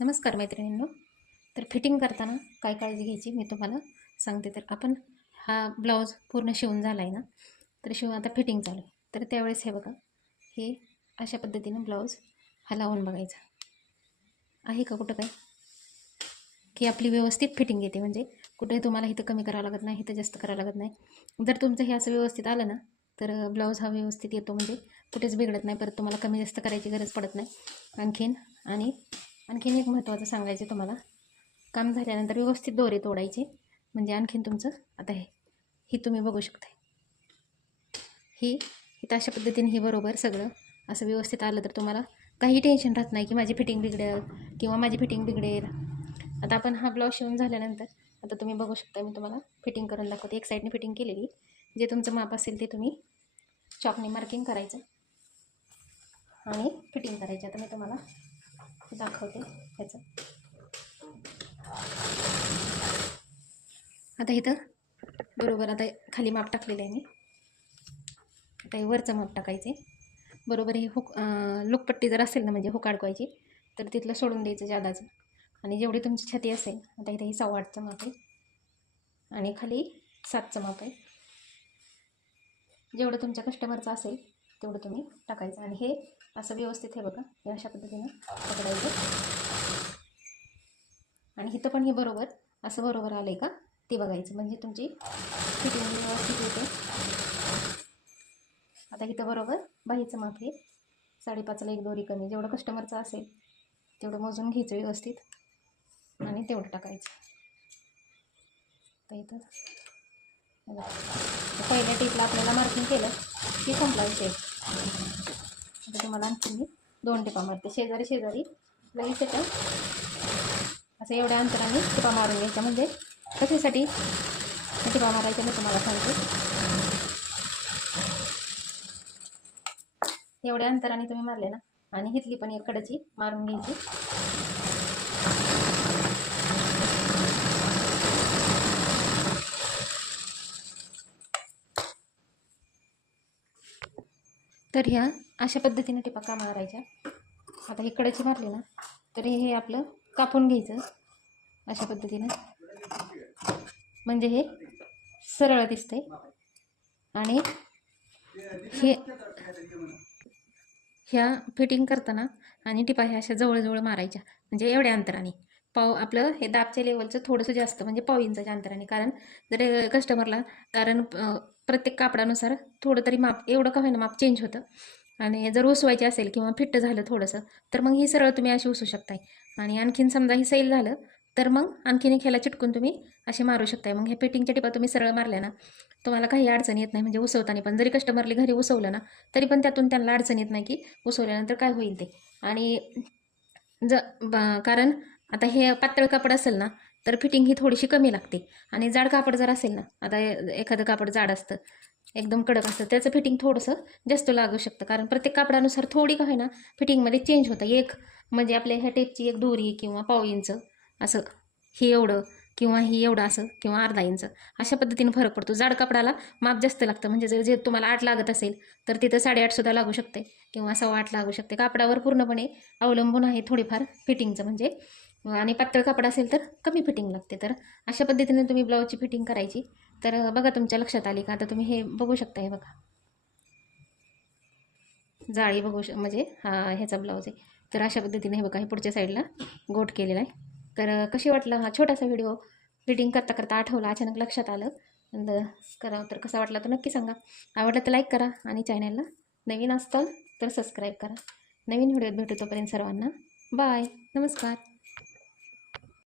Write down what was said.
नमस्कार मैत्रिणींनो. तर फिटिंग करताना काय काळजी घ्यायची मी तुम्हाला सांगते. तर आपण हा ब्लाऊज पूर्ण शिवून झाला आहे ना, तर शिवून आता फिटिंग चालू आहे. तर त्यावेळेस हे बघा, हे अशा पद्धतीनं ब्लाऊज हा लावून बघायचा आहे का कुठं काय, की आपली व्यवस्थित फिटिंग येते. म्हणजे कुठे तुम्हाला इथं कमी करावं लागत नाही, इथं जास्त करावं लागत नाही. जर तुमचं हे असं व्यवस्थित आलं ना, तर ब्लाऊज हा व्यवस्थित येतो. म्हणजे कुठेच बिघडत नाही. परत तुम्हाला कमी जास्त करायची गरज पडत नाही. आणखीन एक महत्त्वाचं सांगायचं तुम्हाला, काम झाल्यानंतर व्यवस्थित दोरे तोडायचे. म्हणजे आणखीन तुमचं आता ही तुम्ही बघू शकता, ही इथं अशा पद्धतीने ही बरोबर सगळं असं व्यवस्थित आलं तर तुम्हाला काही टेन्शन राहत नाही की माझी फिटिंग बिघडेल किंवा माझी फिटिंग बिघडेल. आता आपण हा ब्लाऊज शिवून झाल्यानंतर आता तुम्ही बघू शकता, मी तुम्हाला फिटिंग करून दाखवते. एक साईडने फिटिंग केलेली, जे तुमचं माप असेल ते तुम्ही चॉकने मार्किंग करायचं आणि फिटिंग करायची. आता मी तुम्हाला दाखवते ह्याचं. आता इथं बरोबर आता खाली माप टाकलेलं आहे मी. आता हे वरचं माप टाकायचे. बरोबर हे लुकपट्टी जर असेल ना, म्हणजे हुक अडकवायची, तर तिथलं सोडून द्यायचं जादाचं. आणि जेवढी तुमची छाती असेल, आता इथे ही 8.25चं माप आहे आणि खाली 7चं माप आहे. जेवढं तुमच्या कस्टमरचं असेल तेवढं तुम्ही टाकायचं. आणि हे असं व्यवस्थित हे बघा, हे अशा पद्धतीनं पकडायचं. आणि इथं पण हे बरोबर असं बरोबर आलं आहे का ते बघायचं, म्हणजे तुमची फिटिंग व्यवस्थित येते. आता इथं बरोबर बाहीचं माप आहे 5.5ला 1 दोरी कमी. जेवढं कस्टमरचं असेल तेवढं मोजून घ्यायचं व्यवस्थित आणि तेवढं टाकायचं. तर इथं पहिल्या टिपला आपल्याला मार्किंग केलं की संपला विषय. आता तुम्हाला आणखी मी 2 टिपा मारते शेजारी लगेच त्याच्या असं एवढ्या अंतराने टिपा मारून घ्यायच्या. म्हणजे कशासाठी टिपा मारायच्या मी तुम्हाला सांगते. एवढ्या अंतराने तुम्ही मारले ना, आणि हिथली पण एक कडाची मारून घ्यायची. तर ह्या अशा पद्धतीने टिपा का मारायच्या. आता ही कडाची मारली ना, तर हे आपलं कापून घ्यायचं अशा पद्धतीनं. म्हणजे हे सरळ दिसतंय. आणि हे ह्या फिटिंग करताना आणि टिपा ह्या अशा जवळजवळ मारायच्या. म्हणजे एवढ्या अंतराने आपलं हे दाबच्या लेवलचं थोडंसं जास्त, म्हणजे 1.5 इंचाच्या अंतराने. कारण जर कस्टमरला, कारण प्रत्येक कापडानुसार थोडं तरी माप, एवढं का होईना माप चेंज होतं. आणि जर उसवायचे असेल किंवा फिट्ट झालं थोडंसं, तर मग ही सरळ तुम्ही अशी उसू शकताय. आणि आणखीन समजा ही सैल झालं तर मग आणखीन एक ह्याला चिटकून तुम्ही असे मारू शकताय. मग ह्या फिटिंगच्या टिपा तुम्ही सरळ मारल्या ना, तुम्हाला काही अडचण येत नाही. म्हणजे उसवताना पण जरी कस्टमरला घरी उसवलं ना, तरी पण त्यातून त्यांना अडचण येत नाही की उसवल्यानंतर काय होईल ते. आणि कारण आता हे पातळ कापड असेल ना, तर फिटिंग ही थोडीशी कमी लागते. आणि जाड कापड जर असेल ना, आता एखादं कापड जाड असतं, एकदम कडक असतं, त्याचं फिटिंग थोडंसं जास्त लागू शकतं. कारण प्रत्येक कापडानुसार थोडी का होईना फिटिंगमध्ये चेंज होतं. एक म्हणजे आपल्या ह्या टेपची 1 दोरी किंवा 1.5 इंच असं, ही एवढं किंवा ही एवढं असं किंवा अर्धा इंच, अशा पद्धतीने फरक पडतो. जाड कापडाला माप जास्त लागतं. म्हणजे जर जे तुम्हाला 8 लागत असेल तर तिथं 8.5 सुद्धा लागू शकते किंवा 8.25 लागू शकते. कापडावर पूर्णपणे अवलंबून आहे थोडीफार फिटिंगचं. म्हणजे आणि पातळ कापड असेल तर कमी फिटिंग लागते. तर अशा पद्धतीने तुम्ही ब्लाऊजची फिटिंग करायची. तर बघा तुमच्या लक्षात आली का. आता तुम्ही हे बघू शकता, हे बघा जाळी बघू म्हणजे हा ह्याचा ब्लाऊज आहे. तर अशा पद्धतीने हे बघा, हे पुढच्या साईडला गोट केलेला आहे. तर कशी वाटला हा छोटासा व्हिडिओ. फिटिंग करता करता आठवला, अचानक लक्षात आलं करावं. तर कसा वाटला तर नक्की सांगा. आवडलं तर लाईक करा आणि चॅनलला नवीन असताल तर सबस्क्राईब करा. नवीन व्हिडिओत भेटू, तोपर्यंत सर्वांना बाय, नमस्कार.